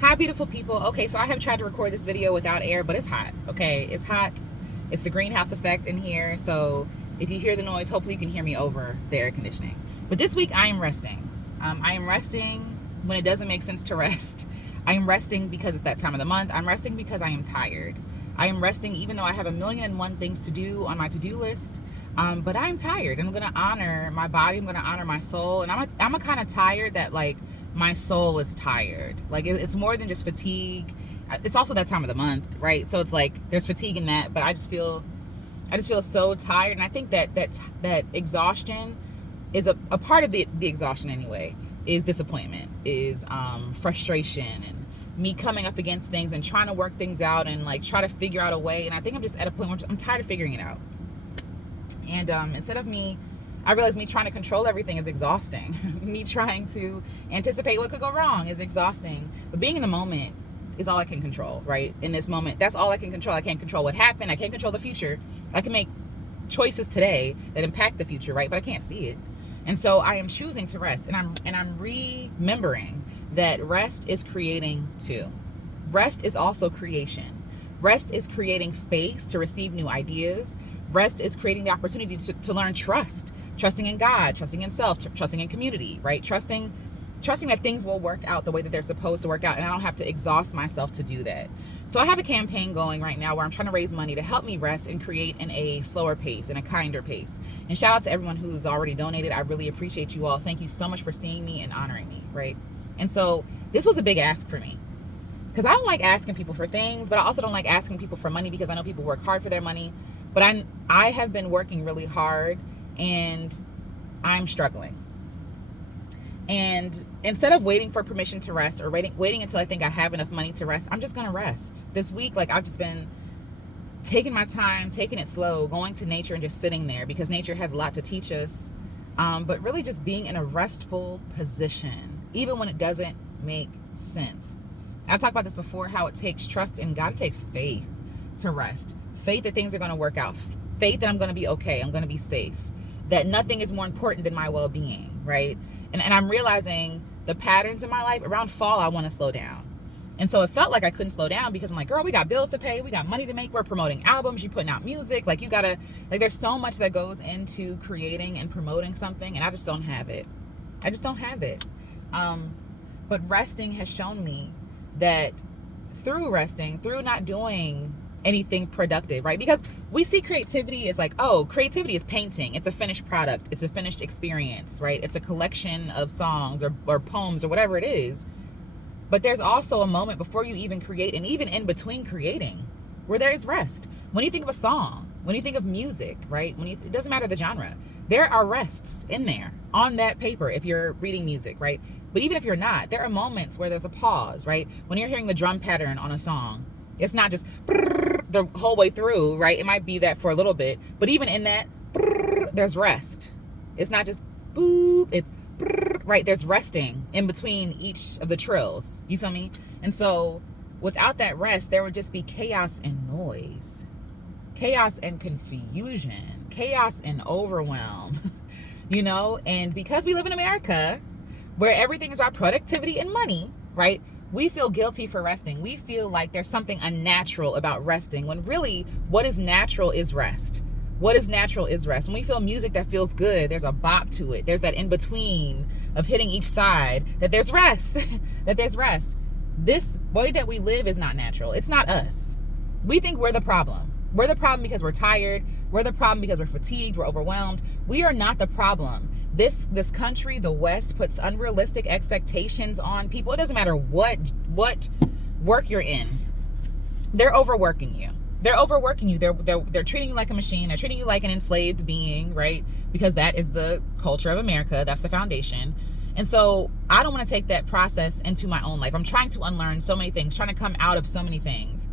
Hi, beautiful people. Okay, so I have tried to record this video without air, but it's hot. Okay, it's hot. It's the greenhouse effect in here. So if you hear the noise, hopefully you can hear me over the air conditioning. But this week I am resting. I am resting when it doesn't make sense to rest. I am resting because it's that time of the month. I'm resting because I am tired. I am resting even though I have 1,000,001 things to do on my to-do list. But I'm tired. I'm gonna honor my body. I'm gonna honor my soul. And I'm a kind of tired that like my soul is tired. Like it's more than just fatigue. It's also that time of the month, right? So it's like there's fatigue in that, but I just feel so tired. And I think that exhaustion is a part of the exhaustion anyway, is disappointment, is frustration, and me coming up against things and trying to work things out and like try to figure out a way. And I think I'm just at a point where I'm tired of figuring it out. And I realize me trying to control everything is exhausting. Me trying to anticipate what could go wrong is exhausting. But being in the moment is all I can control, right? In this moment, that's all I can control. I can't control what happened. I can't control the future. I can make choices today that impact the future, right? But I can't see it. And so I am choosing to rest. And I'm remembering that rest is creating too. Rest is also creation. Rest is creating space to receive new ideas. Rest is creating the opportunity to learn trust. Trusting in God, trusting in self, trusting in community, right? Trusting that things will work out the way that they're supposed to work out, and I don't have to exhaust myself to do that. So I have a campaign going right now where I'm trying to raise money to help me rest and create in a slower pace, in a kinder pace. And shout out to everyone who's already donated. I really appreciate you all. Thank you so much for seeing me and honoring me, right? And so this was a big ask for me, because I don't like asking people for things, but I also don't like asking people for money because I know people work hard for their money. But I have been working really hard, and I'm struggling. And instead of waiting for permission to rest or waiting until I think I have enough money to rest, I'm just going to rest. This week, like, I've just been taking my time, taking it slow, going to nature and just sitting there, because nature has a lot to teach us. But really just being in a restful position, even when it doesn't make sense. I've talked about this before, how it takes trust in God. It takes faith to rest. Faith that things are going to work out. Faith that I'm going to be okay. I'm going to be safe. That nothing is more important than my well-being, right? And I'm realizing the patterns in my life. Around fall, I want to slow down. And so it felt like I couldn't slow down because I'm like, girl, we got bills to pay. We got money to make. We're promoting albums. You're putting out music. Like, you got to, like, there's so much that goes into creating and promoting something. And I just don't have it. I just don't have it. But resting has shown me that through resting, through not doing anything productive, right? Because we see creativity as like, oh, creativity is painting. It's a finished product. It's a finished experience, right? It's a collection of songs or poems or whatever it is. But there's also a moment before you even create, and even in between creating, where there is rest. When you think of a song, when you think of music, right? It doesn't matter the genre. There are rests in there on that paper if you're reading music, right? But even if you're not, there are moments where there's a pause, right? When you're hearing the drum pattern on a song, it's not just the whole way through, right? It might be that for a little bit, but even in that, there's rest. It's not just boop, it's right? There's resting in between each of the trills. You feel me? And so without that rest, there would just be chaos and noise, chaos and confusion, chaos and overwhelm, you know? And because we live in America, where everything is about productivity and money, right? We feel guilty for resting. We feel like there's something unnatural about resting, when really what is natural is rest. What is natural is rest. When we feel music that feels good, there's a bop to it. There's that in between of hitting each side, that there's rest, that there's rest. This way that we live is not natural. It's not us. We think we're the problem. We're the problem because we're tired. We're the problem because we're fatigued. We're overwhelmed. We are not the problem. This country, the West, puts unrealistic expectations on people. It doesn't matter what work you're in. They're overworking you. They're overworking you. They're treating you like a machine. They're treating you like an enslaved being, right? Because that is the culture of America. That's the foundation. And so I don't want to take that process into my own life. I'm trying to unlearn so many things, trying to come out of so many things,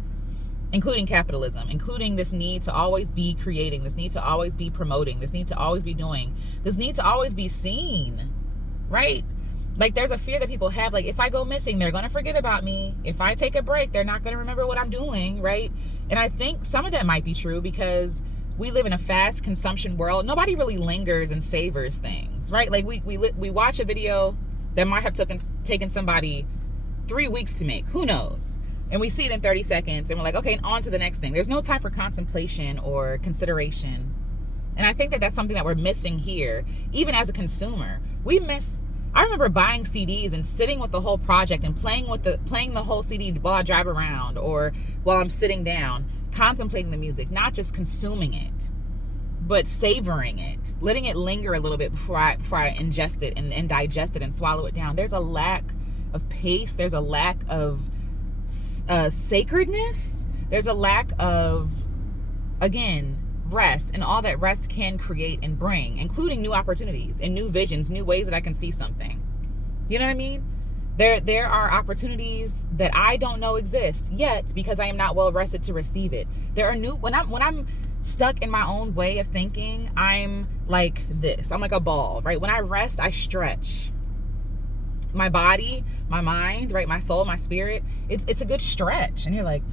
including capitalism, including this need to always be creating, this need to always be promoting, this need to always be doing, this need to always be seen, right? Like, there's a fear that people have, like, if I go missing, they're going to forget about me. If I take a break, they're not going to remember what I'm doing, right? And I think some of that might be true because we live in a fast consumption world. Nobody really lingers and savors things, right? Like, we watch a video that might have taken somebody 3 weeks to make. Who knows? And we see it in 30 seconds and we're like, okay, on to the next thing. There's no time for contemplation or consideration. And I think that that's something that we're missing here. Even as a consumer, I remember buying CDs and sitting with the whole project and playing the whole CD while I drive around or while I'm sitting down, contemplating the music, not just consuming it, but savoring it, letting it linger a little bit before I ingest it and digest it and swallow it down. There's a lack of pace. There's a lack of sacredness. There's a lack of, again, rest, and all that rest can create and bring, including new opportunities and new visions, new ways that I can see something. You know what I mean? There are opportunities that I don't know exist yet because I am not well rested to receive it. There are when I'm stuck in my own way of thinking, I'm like this. I'm like a ball, right? When I rest, I stretch. My body, my mind, right? My soul, my spirit. It's a good stretch. And you're like,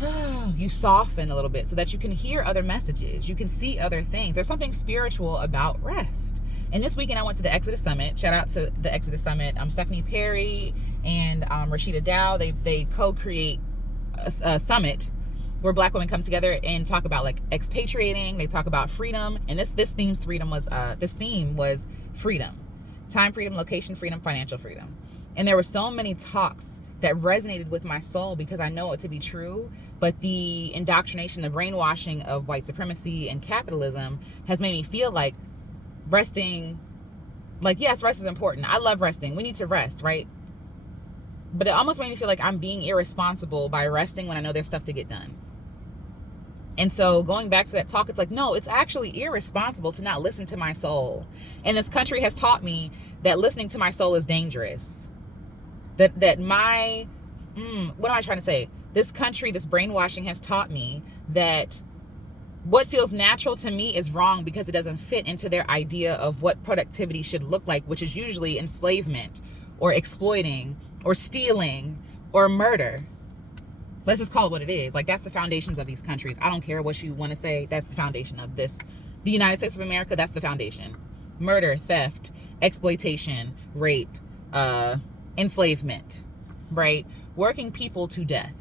oh, you soften a little bit so that you can hear other messages. You can see other things. There's something spiritual about rest. And this weekend I went to the Exodus Summit. Shout out to the Exodus Summit. Stephanie Perry and Roshida Dowe, they co-create a summit where Black women come together and talk about like expatriating. They talk about freedom. And this theme was freedom. Time freedom, location freedom, financial freedom. And there were so many talks that resonated with my soul because I know it to be true. But the indoctrination, the brainwashing of white supremacy and capitalism has made me feel like resting, like, yes, rest is important. I love resting. We need to rest, right? But it almost made me feel like I'm being irresponsible by resting when I know there's stuff to get done. And so going back to that talk, it's like, no, it's actually irresponsible to not listen to my soul. And this country has taught me that listening to my soul is dangerous. What am I trying to say? This country, this brainwashing has taught me that what feels natural to me is wrong because it doesn't fit into their idea of what productivity should look like, which is usually enslavement or exploiting or stealing or murder. Let's just call it what it is. Like, that's the foundations of these countries. I don't care what you want to say. That's the foundation of this. The United States of America, that's the foundation. Murder, theft, exploitation, rape, enslavement, right? Working people to death.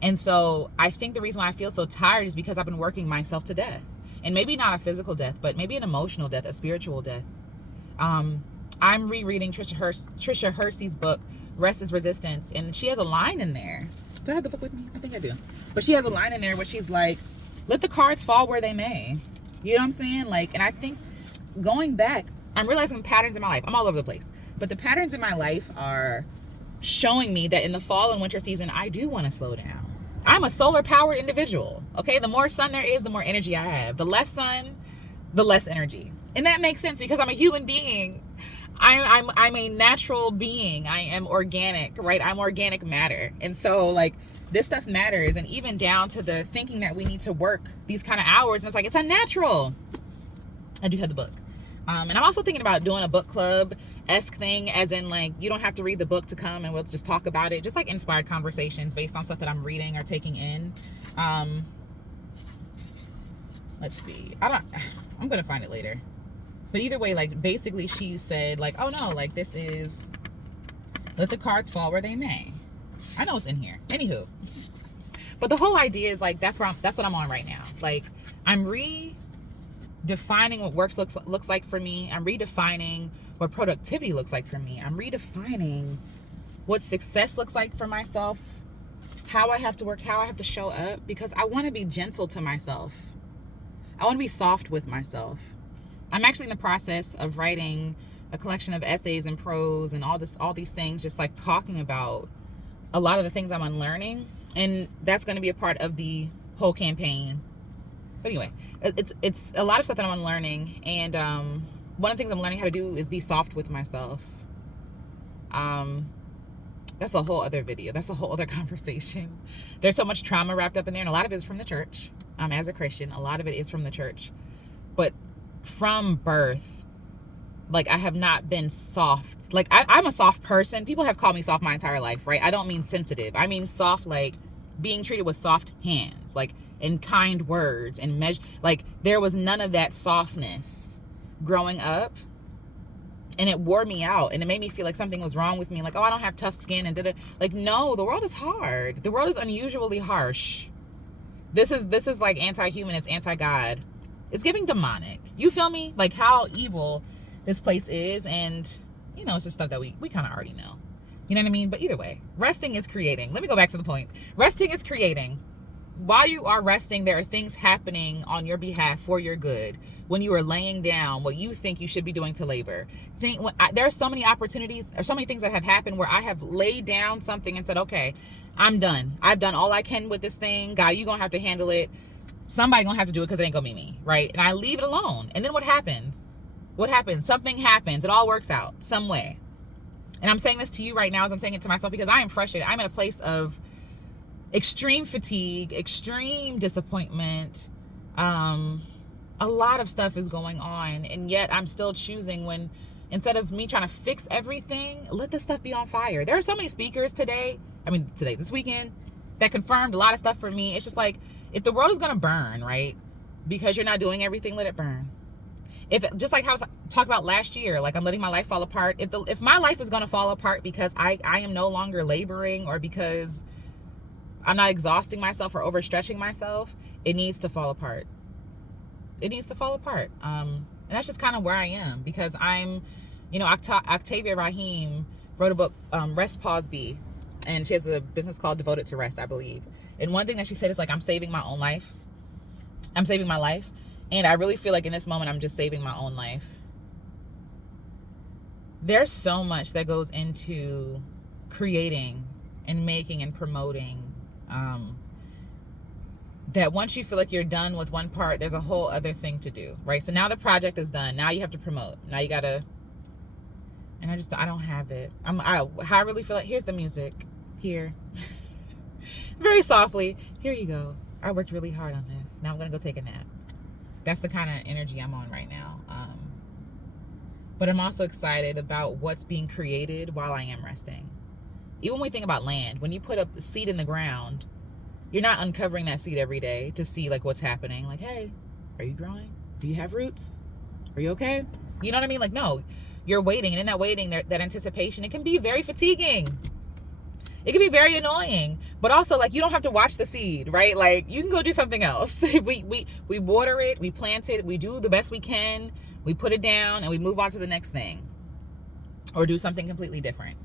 And so I think the reason why I feel so tired is because I've been working myself to death. And maybe not a physical death, but maybe an emotional death, a spiritual death. I'm rereading Tricia Hersey's book, Rest is Resistance. And she has a line in there. Do I have the book with me? I think I do. But she has a line in there where she's like, let the cards fall where they may. You know what I'm saying? Like, and I think going back, I'm realizing patterns in my life. I'm all over the place. But the patterns in my life are showing me that in the fall and winter season, I do want to slow down. I'm a solar powered individual. Okay. The more sun there is, the more energy I have. The less sun, the less energy. And that makes sense because I'm a human being. I'm a natural being. I am organic, right? I'm organic matter. And so like this stuff matters. And even down to the thinking that we need to work these kind of hours. And it's like, it's unnatural. I do have the book. And I'm also thinking about doing a book club-esque thing, as in like, you don't have to read the book to come and we'll just talk about it. Just like inspired conversations based on stuff that I'm reading or taking in. Let's see. I'm going to find it later. But either way, like basically she said like, oh no, like this is, let the cards fall where they may. I know it's in here. Anywho. But the whole idea is like, that's what I'm on right now. Like I'm redefining what works looks like for me. I'm redefining what productivity looks like for me. I'm redefining what success looks like for myself, how I have to work, how I have to show up, because I want to be gentle to myself. I want to be soft with myself. I'm actually in the process of writing a collection of essays and prose and all these things, just like talking about a lot of the things I'm unlearning. And that's going to be a part of the whole campaign. But anyway, it's a lot of stuff that I'm unlearning. And one of the things I'm learning how to do is be soft with myself. That's a whole other video. That's a whole other conversation. There's so much trauma wrapped up in there. And a lot of it is from the church. As a Christian, a lot of it is from the church. But from birth, like I have not been soft. Like I'm a soft person. People have called me soft my entire life, right? I don't mean sensitive. I mean soft, like being treated with soft hands, like and kind words and measure. Like there was none of that softness growing up. And it wore me out, and it made me feel like something was wrong with me. Like, oh, I don't have tough skin, and like, no, the world is hard. The world is unusually harsh. This is like anti-human. It's anti-God. It's giving demonic. You feel me? Like how evil this place is, and you know, it's just stuff that we kind of already know. You know what I mean? But either way, resting is creating. Let me go back to the point. Resting is creating. While you are resting, there are things happening on your behalf for your good. When you are laying down what you think you should be doing to labor. There are so many opportunities, or so many things that have happened where I have laid down something and said, okay, I'm done. I've done all I can with this thing. God, you're going to have to handle it. Somebody going to have to do it because it ain't going to be me, right? And I leave it alone. And then what happens? What happens? Something happens. It all works out some way. And I'm saying this to you right now as I'm saying it to myself, because I am frustrated. I'm in a place of extreme fatigue, extreme disappointment. A lot of stuff is going on, and yet I'm still choosing, when instead of me trying to fix everything, let this stuff be on fire. There are so many speakers this weekend, that confirmed a lot of stuff for me. It's just like, if the world is going to burn, right, because you're not doing everything, let it burn. Just like how I talked about last year, like I'm letting my life fall apart. If my life is going to fall apart because I am no longer laboring, or because I'm not exhausting myself or overstretching myself, it needs to fall apart. It needs to fall apart. And that's just kind of where I am, because I'm, you know, Octavia Raheem wrote a book, Rest, Pause, Be. And she has a business called Devoted to Rest, I believe. And one thing that she said is like, I'm saving my own life. I'm saving my life. And I really feel like in this moment, I'm just saving my own life. There's so much that goes into creating and making and promoting, that once you feel like you're done with one part, there's a whole other thing to do, right? So now the project is done. Now you have to promote. Now you gotta, and I don't have it. How I really feel like, here's the music, here, very softly, here you go. I worked really hard on this. Now I'm gonna go take a nap. That's the kind of energy I'm on right now. But I'm also excited about what's being created while I am resting. Even when we think about land, when you put a seed in the ground, you're not uncovering that seed every day to see like what's happening. Like, hey, are you growing? Do you have roots? Are you okay? You know what I mean? Like, no, you're waiting. And in that waiting, that anticipation, it can be very fatiguing. It can be very annoying. But also, like, you don't have to watch the seed, right? Like, you can go do something else. we water it, we plant it, we do the best we can, we put it down, and we move on to the next thing. Or do something completely different.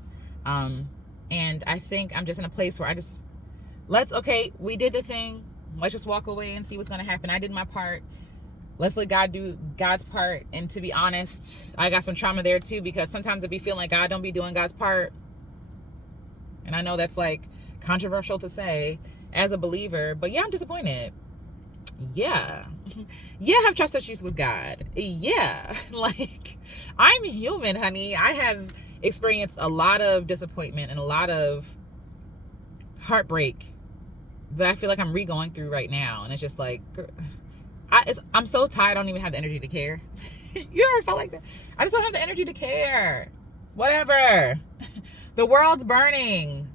And I think I'm just in a place where okay, we did the thing. Let's just walk away and see what's going to happen. I did my part. Let's let God do God's part. And to be honest, I got some trauma there too, because sometimes I be feeling like God don't be doing God's part. And I know that's like controversial to say as a believer, but yeah, I'm disappointed. Yeah. Yeah, I have trust issues with God. Yeah. Like, I'm human, honey. I have experienced a lot of disappointment and a lot of heartbreak that I feel like I'm re-going through right now. And it's just like, I'm so tired, I don't even have the energy to care. You ever felt like that? I just don't have the energy to care. Whatever. The world's burning.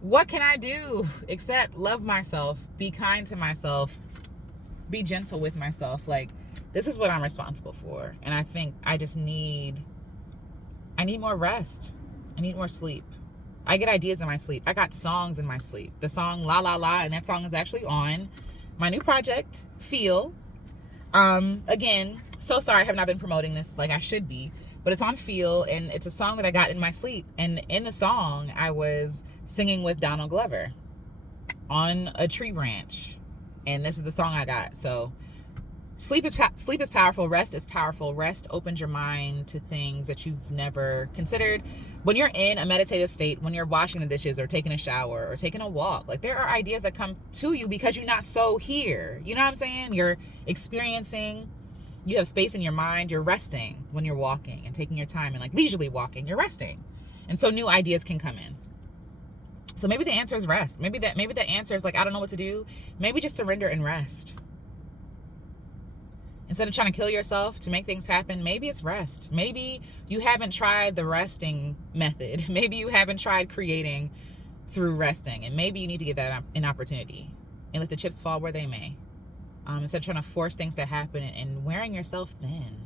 What can I do except love myself, be kind to myself, be gentle with myself? Like, this is what I'm responsible for. And I think I need more rest. I need more sleep. I get ideas in my sleep. I got songs in my sleep. The song La La La, and that song is actually on my new project, Feel. Again, so sorry I have not been promoting this like I should be, but it's on Feel, and it's a song that I got in my sleep. And in the song, I was singing with Donald Glover on a tree branch. And this is the song I got. So sleep is powerful. Rest is powerful. Rest opens your mind to things that you've never considered. When you're in a meditative state, when you're washing the dishes or taking a shower or taking a walk, like, there are ideas that come to you because you're not so here. You know what I'm saying? You're experiencing, you have space in your mind. You're resting when you're walking and taking your time and like leisurely walking. You're resting. And so new ideas can come in. So maybe the answer is rest. Maybe the answer is like, I don't know what to do. Maybe just surrender and rest. Instead of trying to kill yourself to make things happen, maybe it's rest. Maybe you haven't tried the resting method. Maybe you haven't tried creating through resting. And maybe you need to give that an opportunity and let the chips fall where they may. Instead of trying to force things to happen and wearing yourself thin.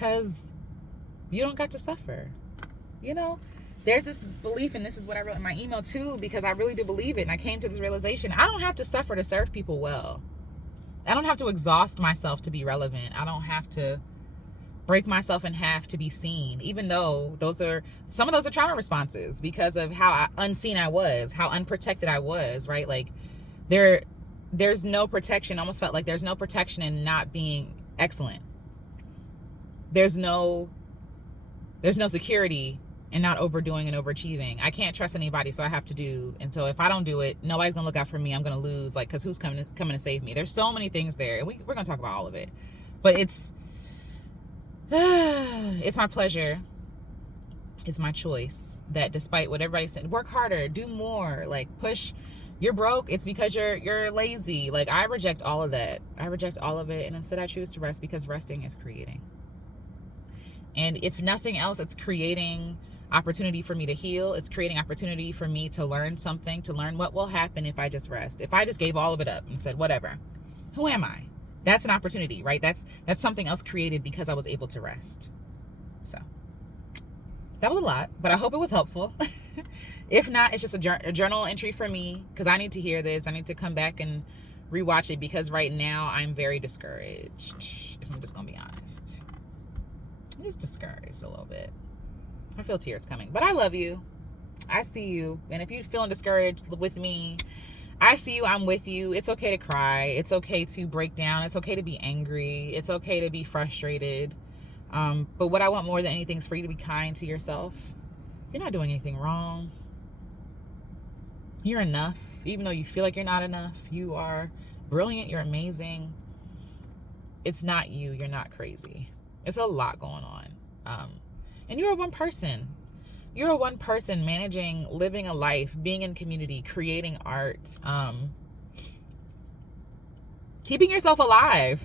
because you don't got to suffer. You know, there's this belief, and this is what I wrote in my email too, because I really do believe it. And I came to this realization: I don't have to suffer to serve people well. I don't have to exhaust myself to be relevant. I don't have to break myself in half to be seen, even though some of those are trauma responses because of how unseen I was, how unprotected I was, right? Like there's no protection. Almost felt like there's no protection in not being excellent. There's no security in not overdoing and overachieving. I can't trust anybody, so I have to do. And so if I don't do it, nobody's gonna look out for me. I'm gonna lose, like, because who's coming to save me? There's so many things there, and we're gonna talk about all of it. But it's my pleasure, it's my choice, that despite what everybody said, work harder, do more, like push. You're broke, it's because you're lazy. Like, I reject all of that. I reject all of it, and instead I choose to rest, because resting is creating. And if nothing else, it's creating opportunity for me to heal. It's creating opportunity for me to learn something, to learn what will happen if I just rest. If I just gave all of it up and said, whatever, who am I? That's an opportunity, right? That's something else created because I was able to rest. So that was a lot, but I hope it was helpful. If not, it's just a journal entry for me, because I need to hear this. I need to come back and rewatch it, because right now I'm very discouraged, if I'm just gonna be honest. I'm just discouraged a little bit. I feel tears coming, but I love you. I see you. And if you're feeling discouraged with me, I see you. I'm with you. It's okay to cry. It's okay to break down. It's okay to be angry. It's okay to be frustrated. But what I want more than anything is for you to be kind to yourself. You're not doing anything wrong. You're enough. Even though you feel like you're not enough, you are brilliant. You're amazing. It's not you. You're not crazy. It's a lot going on. And you're one person. You're one person managing, living a life, being in community, creating art, keeping yourself alive.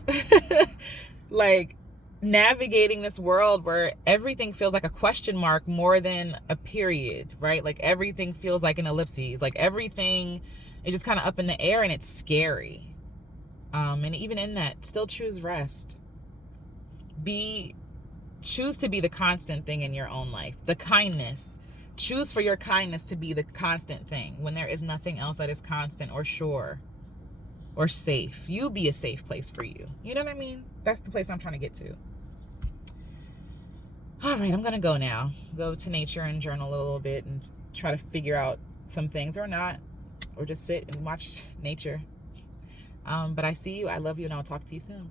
Like, navigating this world where everything feels like a question mark more than a period, right? Like, everything feels like an ellipses. Like, everything is just kind of up in the air, and it's scary. And even in that, still choose rest. Choose to be the constant thing in your own life. The kindness. Choose for your kindness to be the constant thing when there is nothing else that is constant or sure or safe. You be a safe place for you. You know what I mean? That's the place I'm trying to get to. All right, I'm going to go now. Go to nature and journal a little bit and try to figure out some things, or not, or just sit and watch nature. But I see you. I love you, and I'll talk to you soon.